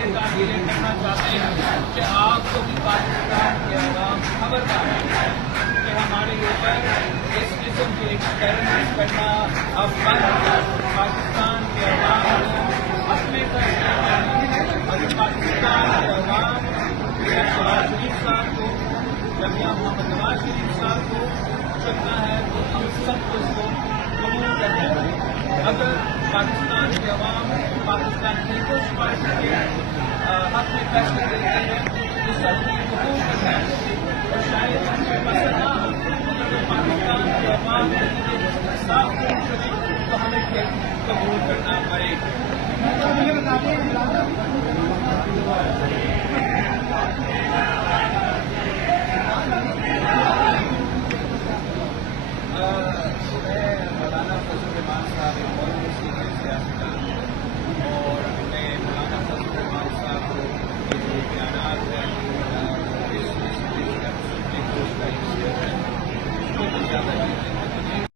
یہ تعبیریں کرنا چاہتے ہیں کہ آپ کو بھی پاکستان کے عوام خبردار ہے کہ ہمارے اوپر اس قسم کے ایکسپیریمنٹ کرنا اب بند ہے۔ پاکستان کے عوام کو اپنے فیصلے کرنا اور پاکستان کے عوام شہباز شریف صاحب کو جب یہاں محمد نواز شریف صاحب کو چکنا ہے تو ہم سب کو اس کو قبول کرنا ہے۔ اگر پاکستان کے عوام پاکستان پیپلز پارٹی کے حق میں فیصلے دیتے ہیں تو سب کو قبول کرنا ہے اور شاید ہم سے پسند نہ ہو مگر پاکستان کے عوام صاف کریں تو ہمیں قبول کرنا پڑے گا۔